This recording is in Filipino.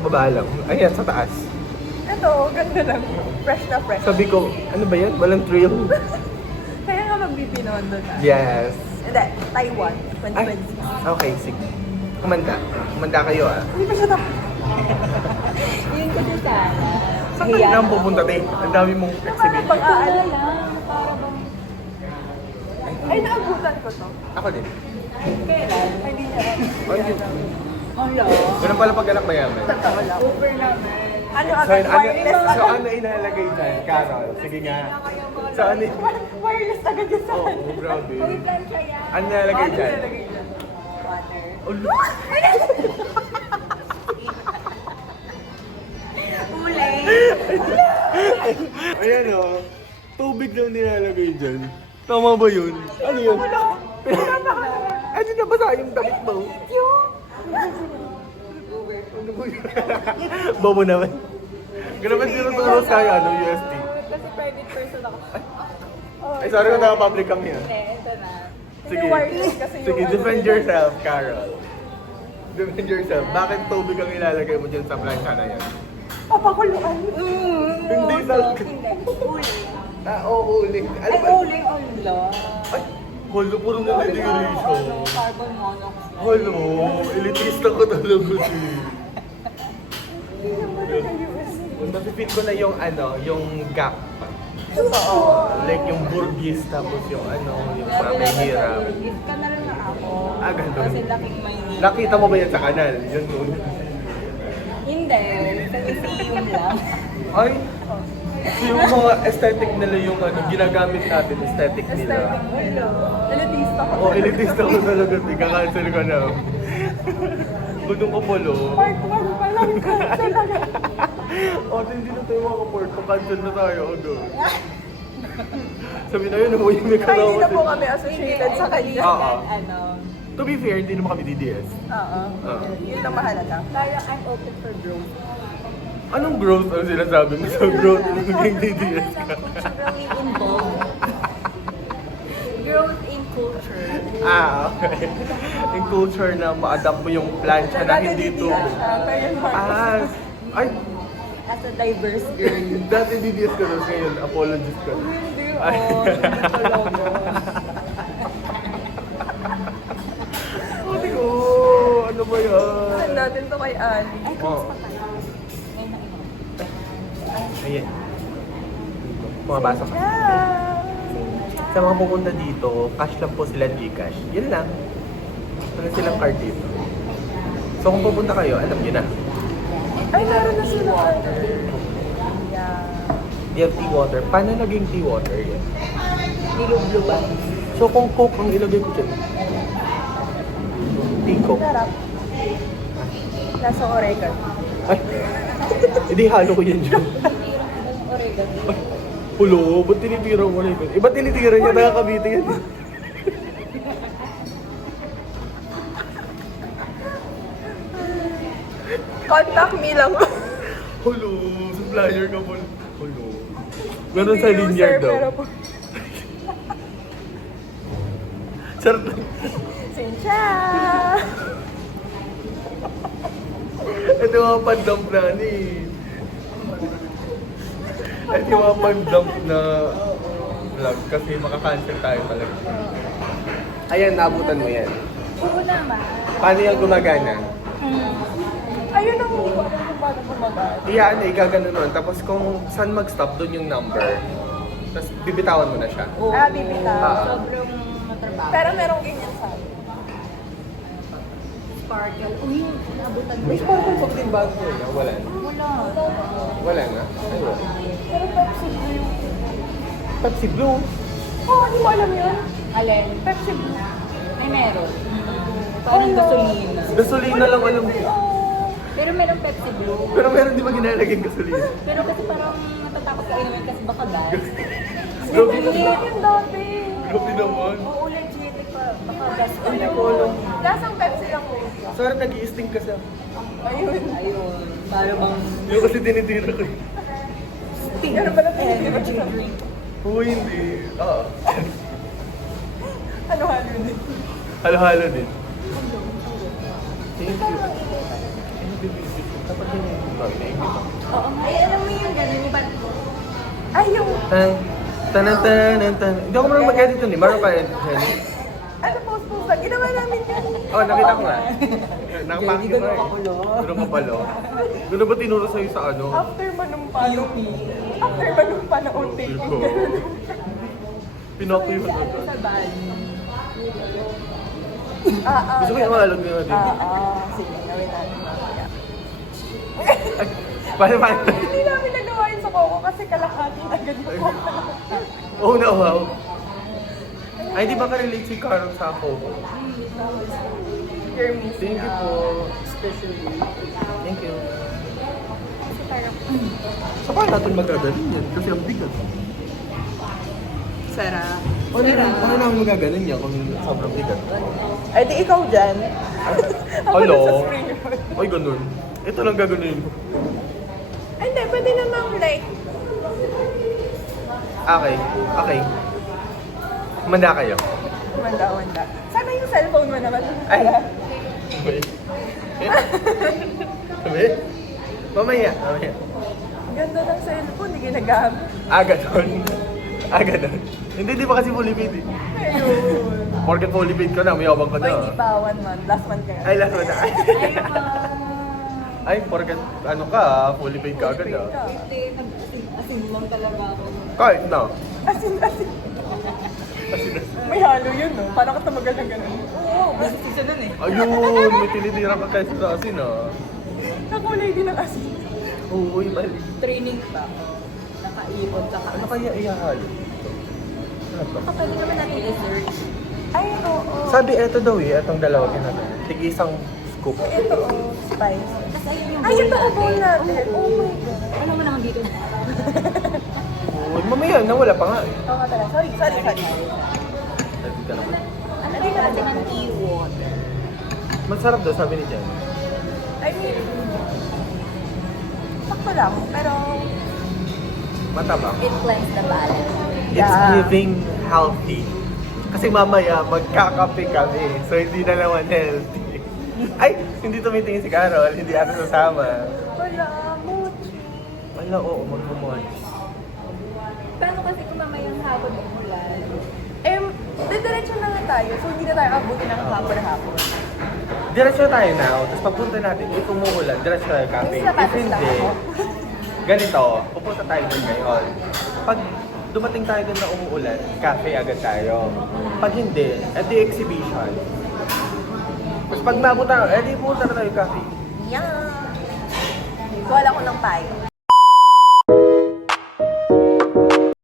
baba lang. Ayan, sa taas. Ito, ganda lang. Fresh na fresh. Sabi ko, ano ba yan? Walang thrill. Kaya nga magbibinon doon na. Yes. Hindi, Taiwan, Ay, 2026. okay, sige. Kumanda. Kumanda kayo ah. Hindi pa siya tapos. Yun kasi sana. Saan ka lang pupunta, te? Ang dami mong Para exhibit. bang aalis. lang. Para bang... Ay, naabutan ko to. Ako din. Kailan? Ay, hindi niya. Ay, yun. Ala. Ganun pala pag-anak mayaman. Totoo lang. Over naman. Ano So, agad? ano, Wireless so, agad. ano inalagay dyan, Carol? Sige nga. So, ano Wireless agad yung sa Oo, grabe. Uy, plancha yan. Ano nilalagay Ano dyan? nilalagay dyan? Water. Ulo. Ulay. Ayan o. Tubig daw nilalagay dyan. Tama ba yun? Ano yun? Ano nabasa yung damit mo? Ano ba yun? Bobo naman. Grabe sinutulos kayo, ano, UST. Kasi private person ako. Ay, sorry kung naka-public kami ah. Hindi, ito na. Sige. wireless kasi yung Sige, ano defend nila. yourself, Carol. Defend yourself. Bakit tubig ang ilalagay mo dyan sa plancha na yan? Papakuluan. Hindi na. Hindi. Ulay. Ah, oo, uling. Ano Ay, ba? ulay. Ala. Ay, holo, puro na nadiration. Carbon monoxide. Holo, elitista ko talaga siya. Napipil ko na yung ano, yung gap. Totoo. Like yung burgis, tapos yung ano, yung parang may hirap. If ka na lang na ako. Ah, ganun. Kasi laking may... Nakita mo ba yan sa kanal? Yun yun. Hindi. Sa museum lang. Ay, yung mga aesthetic nila yung ano, ginagamit natin, aesthetic nila. Aesthetic. Hello. Elitista ko. Oh, elitista ko talaga, ika-cancel ka na. Gudong ko polo. Part 1 pa lang ka talaga. O, hindi na tayo makaport, cancel na tayo agad. Sabi na yun, yung may Ay, hindi na po karaoke. kami associated sa kanya. Oo. Ano, To be fair, hindi naman kami DDS. Oo. Yun ang mahalaga. kaya I'm open for growth. Anong growth ang sinasabi mo sa growth ng naging DDS ka? Culturally involved. Growth in culture. Ah, okay. Yung culture na ma-adapt mo yung plancha na hindi to. Ah, ay, As a diverse girl. dati DDS ka doon ngayon, apologist ka. Hindi, Ay. Sabi ko, ano ba yan? Send natin to kay Ali. Oo. Ayan. Pumabasa ka. Sa mga pupunta dito, cash lang po sila Gcash. Yun lang. Wala silang card dito. So kung pupunta kayo, alam nyo na. Ay, meron na sila. They have tea water. Paano naging tea water yan? Nilublo ba? So kung Coke ang ilagay ko dyan, tea Coke. Sarap. Nasa Oregon. Ay, hindi halo ko yan dyan. Tinitira ko ba yung oregano? Ay, Pulo, ba't tinitira mo na ito? Iba tinitira niya, nakakabiti yan. Contact me lang. Hulo, supplier ka po. Hulo. Meron sa Hindi linear user, daw. pero po. Sarap lang. Sinsya! Ito yung mga pandump na ano eh. Ito yung mga pandump na vlog kasi makakancel tayo talaga. Ayan, naabutan mo yan. Oo naman. Paano yung gumagana? Ayun ang mukha ng paano gumagal. Iyaan na, igagano nun. Tapos kung saan mag-stop, doon yung number. Tapos bibitawan mo na siya. Oo. Bibitaw. Sobrang matrabaho. Pero merong ganyan sa akin. Sparkle. Uy, nabutan mo. May sparkle pag din bago na. Wala na. Wala. Wala na? Ay, wala. Pero Pepsi Blue. Pepsi Blue. Oh, hindi mo alam yun? Alin? Pepsi Blue. May meron. Parang gasolina. Gasolina lang alam ko. Pero meron Pepsi Blue. Pero meron di ba ginalagyan gasolina? Pero kasi parang natatakot ka inumin kasi baka gas. Grabe Hindi naman. yun dati. Grabe naman. Oo, legit. Baka gas ka Hindi na. ko alam. Lasang Pepsi lang po. Sorry, nag-i-sting ka siya. Ayun. Ayun. Para bang... Yung kasi dinitira ko. Ano ba na Energy drink. Oo, hindi. Oo. Ano halo din? Halo-halo din. Thank you. Dapat yun yung may Oo, ay alam mo yung gano'n, yung parang Ay, yung... Tan, tan. Hindi ako marunong mag-edit yun eh. Marunong ka edit yun. Ano, post lang. Ginawa namin yun. Oh, nakita ko nga. Nakapakit Hindi ko ganun eh. kapulo. Ganun kapalo. Ganun ba tinuro sa'yo sa ano? After manumpa nung... After manumpa na unti. Ko. Pinako yun. sa Bali. Gusto ko yung mga alog nyo din. Sige, gawin natin. Paano? Hindi namin nagawa yun sa Coco kasi kalahati na ganyan ko. Oh, no, wow. Ay, di ba ka-relate si Carol sa ako? You're missing Thank you po. Especially. Thank you. Kasi parang... So, paano natin magagaling yan? Kasi ang bigat. Sarap. Paano namin magagaling yan kung sobrang bigat? Ay, di ikaw dyan. Ako Hello? dun sa spring roll. Ay, ganun. Ito lang gaganin mo. Ay, hindi. Pwede namang like... Okay. Manda kayo. Wanda. Sana yung cellphone mo naman. Ay! Wait. Wait. Mamaya. Ganda ng cellphone, hindi ginagamit. Ganun. Hindi ba kasi fully paid eh. Ayun. Porket fully paid ko na, may yabang ka O, hindi na. pa 1 month. Last month kaya. Ay, last one na. Ay, Ay, porket ano ka, fully paid ka agad ah. Hindi, nag-asin lang talaga ako. Kahit na. Asin. May halo yun, no? Paano ka tumagal ng ganun? Oo, basta season nun eh. Ayun, may tinitira ka kasi sa asin ah. Nakulay din ng asin. Oo, mali. Training pa. Nakaipon sa Ano kaya ihahalo? Ano to? Pwede naman natin i-search. Ay, oo. Sabi eto daw eh, etong dalawa ginagawa. Tig isang scoop. Ito, oh, spice. Kasi ayun yung Ay, ito ang bowl natin. Oh my God. Alam mo naman dito. Uy, mamaya, nawala pa nga eh. Oo nga pala. Sorry. Nandito ka naman. Ano din natin ng e-water? Masarap daw, sabi ni Jen. I mean, sakto lang. Pero, Matabang. It cleanses the balance. It's Yeah. giving healthy. Kasi mamaya, magkakape kami. So, hindi na naman healthy. Ay, hindi tumitingin si Carol. Hindi ata sasama. wala. Mochi. Wala, oo, magmumod. Paano kasi kung mamayang hapon umulan? Didiretso na nga tayo. So, hindi na tayo abutin ng hapon. Diretso tayo now. Tapos pagpunta natin, if umuulan, diretso tayo cafe. May If sapatos lang hindi, ako. ganito, pupunta tayo doon ngayon. Pag dumating tayo doon na umuulan, cafe agad tayo. Pag hindi, edi exhibition. Tapos pag napunta, edi pupunta na tayo cafe. Yeah. Wala ko ng payo.